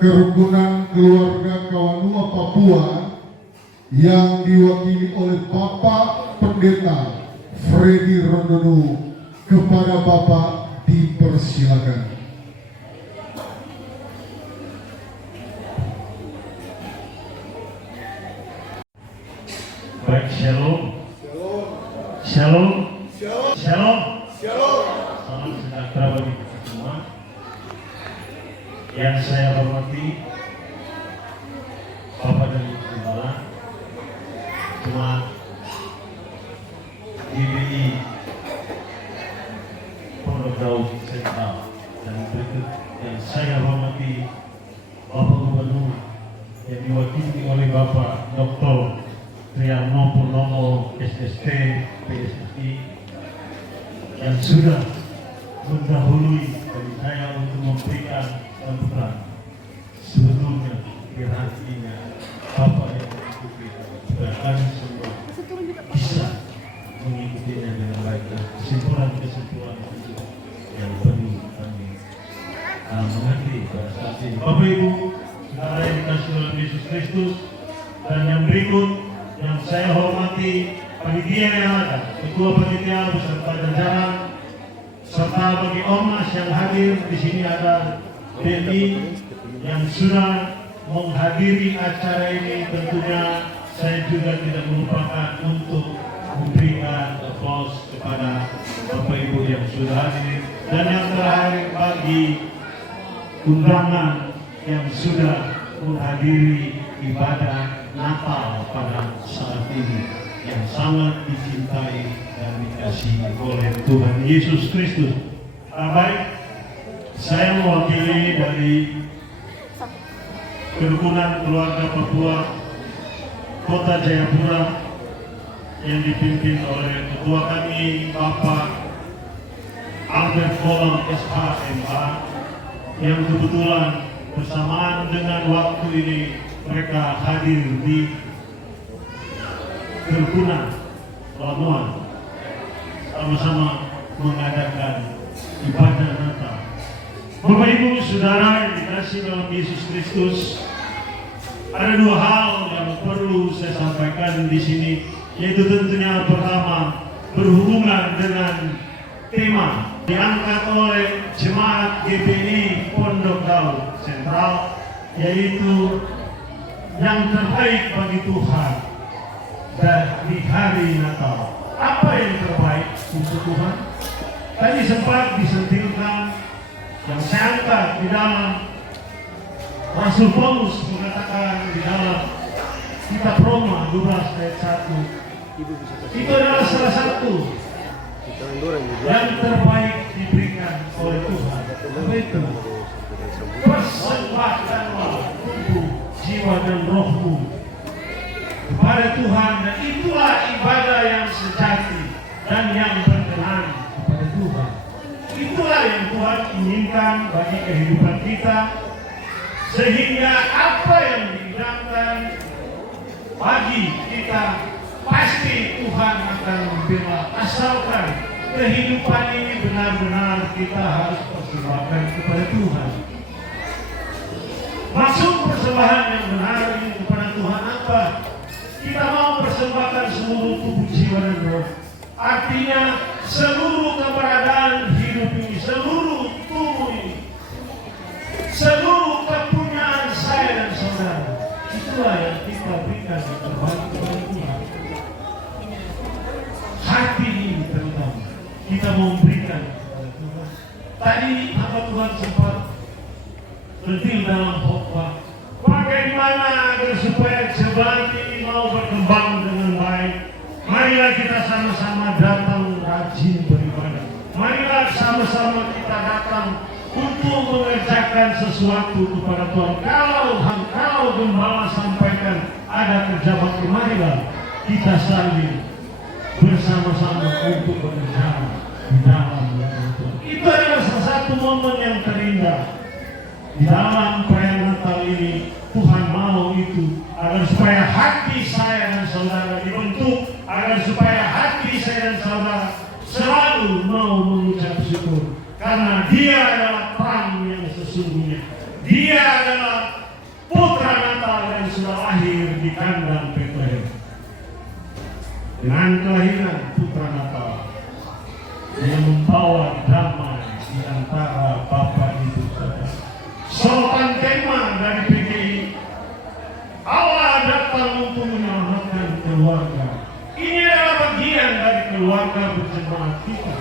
Kerukunan Keluarga Kawanua Papua yang diwakili oleh Bapak Pendeta Freddy Rondono, kepada Bapak dipersilakan. Baik, shalom. Shalom. Shalom. Salam sejahtera bagi kita semua. Yang saya hormati Bapak dan Ibu Gembala, Jemaat GBI Pondok Daud Sentral, dan berikut yang saya hormati Bapak Gubernur yang diwakili oleh Bapak Dr. Priwarno Purnomo SST PSSI yang sudah mendahului dari saya untuk memberikan sambutan. Sebelumnya hatinya Bapak yang mengikuti, supaya kami semua bisa mengikutinya dengan baik, dan kesimpulan-kesimpulan itu yang perlu kami mengerti pada saat ini. Bapak Ibu, saudara yang dikasihi oleh Yesus Kristus, dan yang berikut yang saya hormati panitia yang ada, ketua panitia beserta jajaran, serta bagi ormas yang hadir di sini ada BNI yang sudah menghadiri acara ini. Tentunya saya juga tidak melupakan untuk memberikan aplaus kepada Bapak Ibu yang sudah hadir, dan yang terakhir bagi undangan yang sudah menghadiri ibadah Natal pada saat ini yang sangat dicintai dan dikasihi oleh Tuhan Yesus Kristus. Baik, saya mewakili dari Kerukunan Keluarga Papua Kota Jayapura yang dipimpin oleh ketua kami Bapak Albert Kolong SHMA, yang kebetulan bersamaan dengan waktu ini mereka hadir di kerukunan Labuan sama-sama mengadakan ibadah Natal. Bapak Ibu Saudara yang dikasihi dalam Yesus Kristus, ada dua hal yang perlu saya sampaikan di sini, yaitu tentunya pertama berhubungan dengan tema diangkat oleh jemaat GPI Pondok Daun Sentral, yaitu yang terbaik bagi Tuhan dan di hari Natal. Apa yang terbaik untuk Tuhan? Tadi sempat disentilkan yang saya angkat di dalam Rasul Paulus mengatakan di dalam kitab Roma 12 ayat 1, itu adalah salah satu yang terbaik diberikan oleh Tuhan. Apa itu? Persembahkanlah tubuh, jiwa dan rohmu kepada Tuhan, dan itulah ibadah yang sejati dan yang berkenan kepada Tuhan. Itulah yang Tuhan inginkan bagi kehidupan kita, sehingga apa yang diidamkan bagi kita pasti Tuhan akan membela, asalkan kehidupan ini benar-benar kita harus persembahkan kepada Tuhan. Maksud persembahan yang benar ini kepada Tuhan apa? Kita mau persembahkan seluruh tubuh, jiwa dan roh. Artinya seluruh keberadaan hidup ini, seluruh tubuh ini, seluruh kepunyaan saya dan saudara, itulah yang kita berikan yang terbaik kepada Tuhan. Hati ini terutama kita mau berikan kepada Tuhan. Tadi hamba Tuhan sempat berhenti dalam khotbah, bagaimana agar supaya jemaat ini mau berkembang dengan baik. Marilah kita sama-sama datang rajin beribadah. Marilah sama-sama kita datang untuk mengerjakan sesuatu kepada Tuhan. Kalau gembala sampaikan ada kerja bakti, marilah kita saling bersama-sama untuk bekerja di dalam Tuhan. Itu adalah salah satu momen yang terindah di dalam perayaan Natal ini. Tuhan mau itu agar supaya hati saya dan saudara dibentuk, agar supaya hati saya dan saudara selalu mau mengucap syukur, karena Dia adalah terang yang sesungguhnya. Dia adalah putra Natal yang sudah lahir di kandang Betlehem. Dengan kelahiran putra Natal, Dia membawa damai di antara Bapa Ibu Saudara. Slogan tema dari PGI, Allah datang untuk menyelamatkan keluarga. Ini adalah bagian dari keluarga berjemaat kita,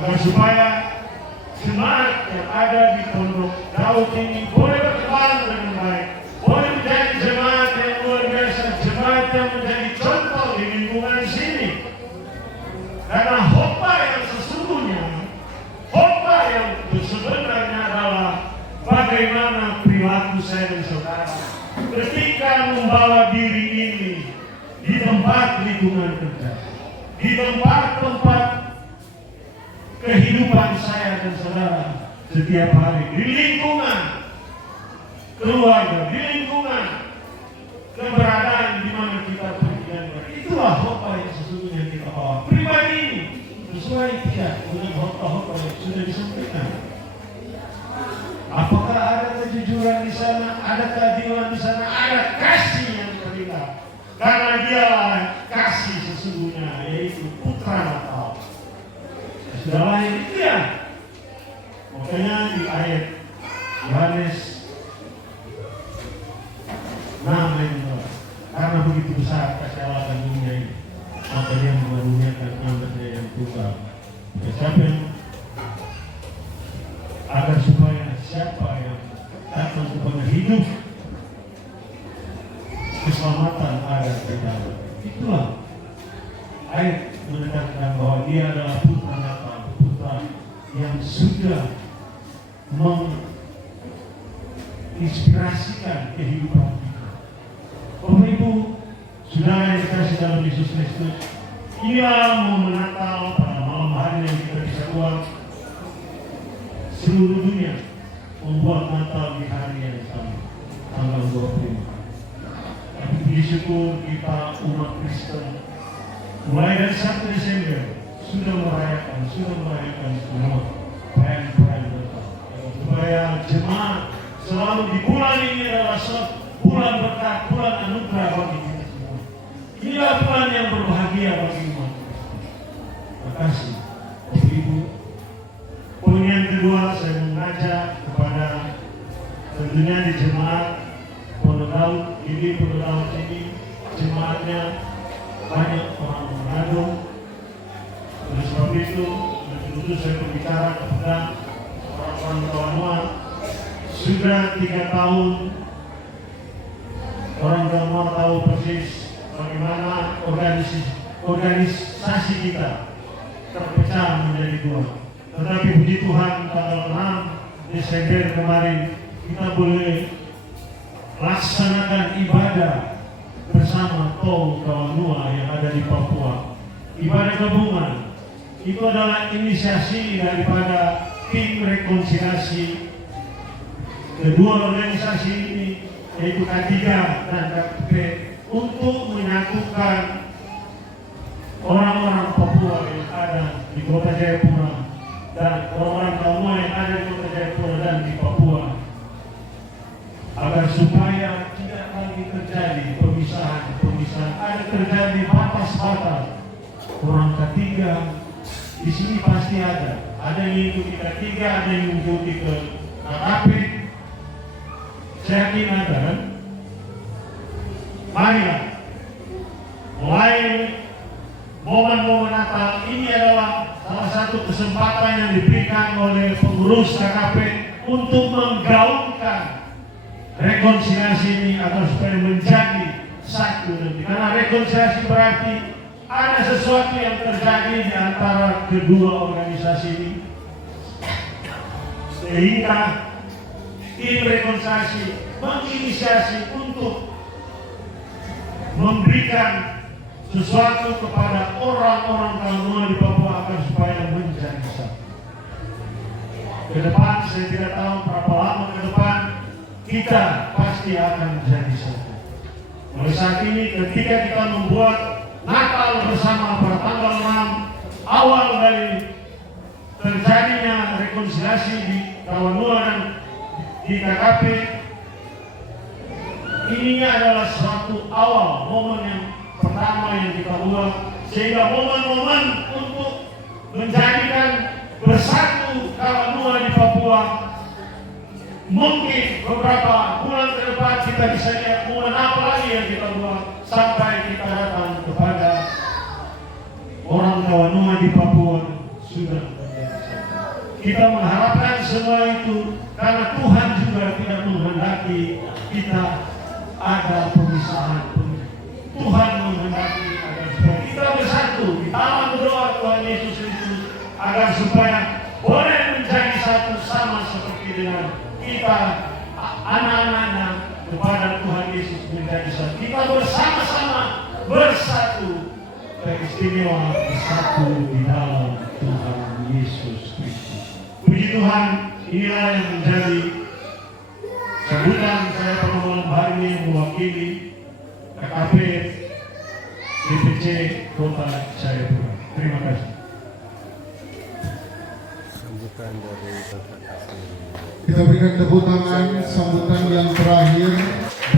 agar supaya jemaat yang ada di Pondok Daun ini boleh berkembang dengan baik, boleh menjadi jemaat yang luar biasa, jemaat yang menjadi contoh di lingkungan sini. Karena khotbah yang sesungguhnya, khotbah yang sebenarnya adalah bagaimana perilaku saya dan saudara ketika membawa diri ini di tempat lingkungan kerja, di tempat-tempat kehidupan saya dan saudara setiap hari, di lingkungan keluarga, di lingkungan keberadaan di mana kita berjalan. Itulah khotbah yang sesungguhnya kita bawa. Pribadi ini sesuai tidak dengan khotbah-khotbah yang sudah disampaikan. Apakah ada kejujuran di sana, ada keadilan di sana, ada kasih yang terlihat. Karena Dialah kasih sesungguhnya, yaitu putra Natal. Sudah lahir Dia. Makanya di ayat Yohanes 6 ayat 2, karena begitu besar kasih Allah dan dunia ini, maka Dia mengaruniakan anaknya yang tunggal. Siapa yang agar supaya siapa yang datang kepada hidup, keselamatan ada di dalam. Itulah ayat menekankan bahwa Dia adalah putra Natal, putra yang sudah menginspirasikan kehidupan kita. Bapak Ibu, saudara yang dikasihi dalam Yesus Kristus, inilah momen Natal pada malam hari yang kita bisa buat. Seluruh dunia membuat Natal di hari yang sama, tanggal 25. Tapi puji syukur kita umat Kristen mulai dari 1 Desember sudah merayakan semua perayaan Natal. Supaya jemaat selalu di bulan ini adalah bulan berkat, bulan anugerah bagi kita semua. Inilah bulan yang berbahagia bagi umat Kristen. Terima kasih, Bapak Ibu. Poin yang kedua, saya mengajak kepada tentunya di jemaat Pondok Daud, ini Pondok Daud ini jemaatnya banyak orang Manado. Oleh sebab itu, betul-betul saya berbicara kepada orang-orang Kawanua. Sudah 3 tahun orang Kawanua tahu persis bagaimana organisasi kita terpecah menjadi 2. Tetapi puji Tuhan tanggal 6 Desember kemarin kita boleh laksanakan ibadah bersama kaum Kawanua yang ada di Papua. Ibadah gabungan itu adalah inisiasi daripada tim rekonsiliasi kedua organisasi ini, yaitu K3 dan KP, untuk menyatukan orang-orang Papua yang ada di Kota Jayapura dan orang-orang Kawanua yang ada di Kota Jayapura dan di Papua, agar supaya tidak lagi terjadi pemisahan, ada terjadi batas-batas. Orang ketiga di sini pasti ada yang mengikuti K3, ada yang mengikuti ke KKP. Saya yakin ada kan? Marilah mulai momen-momen Natal ini adalah salah satu kesempatan yang diberikan oleh pengurus KKP untuk menggaungkan rekonsiliasi ini agar supaya menjadi satu nanti. Karena rekonsiliasi berarti ada sesuatu yang terjadi di antara kedua organisasi ini, sehingga tim rekonsiliasi menginisiasi untuk memberikan sesuatu kepada orang-orang Kawanua di Papua agar supaya menjadi satu. Ke depan saya tidak tahu berapa lama ke depan kita pasti akan menjadi satu. Mulai saat ini ketika kita membuat Natal bersama pada tanggal 6, awal dari terjadinya rekonsiliasi di Kawanua dan di KKP, ininya adalah suatu awal momen yang pertama yang kita buat, sehingga momen-momen untuk menjadikan bersatu Kawanua di Papua. Mungkin beberapa bulan ke depan kita bisa lihat momen apa lagi yang kita buat sampai kita datang kepada orang Kawanua di Papua sudah menjadi satu. Kita mengharapkan semua itu karena Tuhan juga tidak menghendaki kita ada pemisahan. Tuhan menghendaki agar supaya kita bersatu di dalam berdoa Tuhan Yesus Kristus agar supaya boleh menjadi satu sama seperti dengan kita anak-anaknya kepada Tuhan Yesus menjadi satu. Kita bersama-sama bersatu teristimewa bersatu di dalam Tuhan Yesus Kristus. Puji Tuhan, inilah yang menjadi sambutan saya pada malam hari ini mewakili KKP DPC Kota Jayapura. Terima kasih. Sambutan dari Kita berikan tepuk tangan sambutan yang terakhir,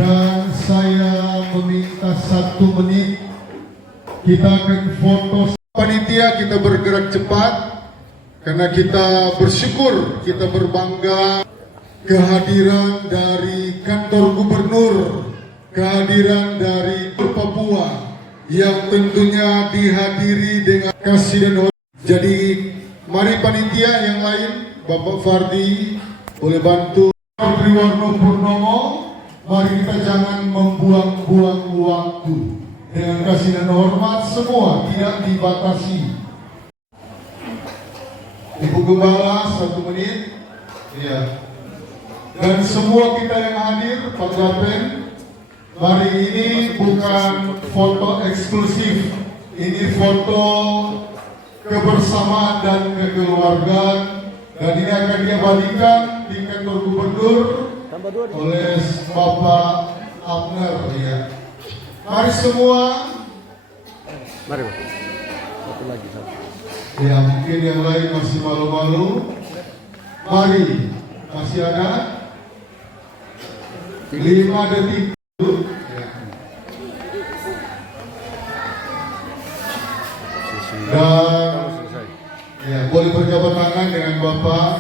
dan saya meminta 1 menit kita akan foto. Panitia kita bergerak cepat karena kita bersyukur, kita berbangga kehadiran dari kantor gubernur, kehadiran dari Papua yang tentunya dihadiri dengan kasih dan hormat. Jadi mari panitia yang lain, Bapak Fardi boleh bantu. Triwarno Purnomo, mari kita jangan membuang-buang waktu. Dengan kasih dan hormat semua, tidak dibatasi. Ibu Gembala 1 menit. Ya. Dan semua kita yang hadir, Pak Gapen, mari ini bukan foto eksklusif. Ini foto kebersamaan dan kekeluargaan, dan ini akan diabadikan di kantor gubernur oleh Bapak Abner, ya. Mari semua. Mari Pak. Satu lagi satu. Ya mungkin yang lain masih malu-malu. Mari, masih ada 5 detik. Sesi Dan kamu selesai. ya boleh berjabat tangan dengan Bapak.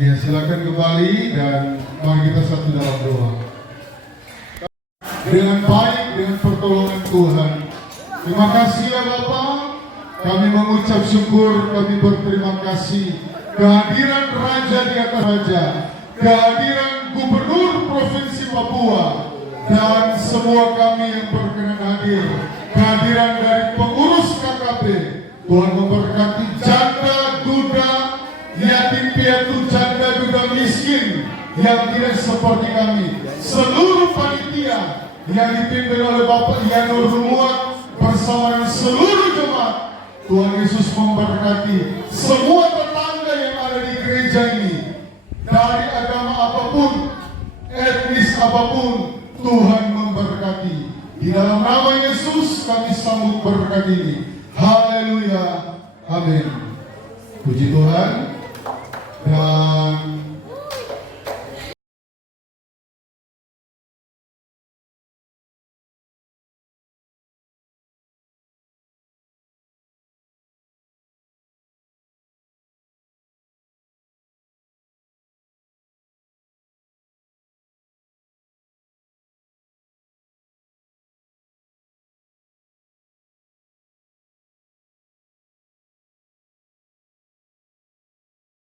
Ya silakan kembali dan mari kita satu dalam doa. Dengan baik, dengan pertolongan Tuhan. Terima kasih ya Bapak. Kami mengucap syukur, kami berterima kasih. Kehadiran Raja di atas Raja, kehadiran Gubernur Provinsi Papua, dan semua kami yang berkenan hadir. Kehadiran dari pengurus KKP. Tuhan memberkati janda, duda, yatim piatu, janda, duda miskin yang tidak seperti kami. Seluruh panitia yang dipimpin oleh Bapak Yanur Rumuat bersama dengan seluruh jemaat. Tuhan Yesus memberkati semua tetangga yang ada di gereja ini. Dari agama apapun, etnis apapun, Tuhan memberkati. Di dalam nama Yesus kami sambut berkat ini. Haleluya. Amin. Puji Tuhan. Dan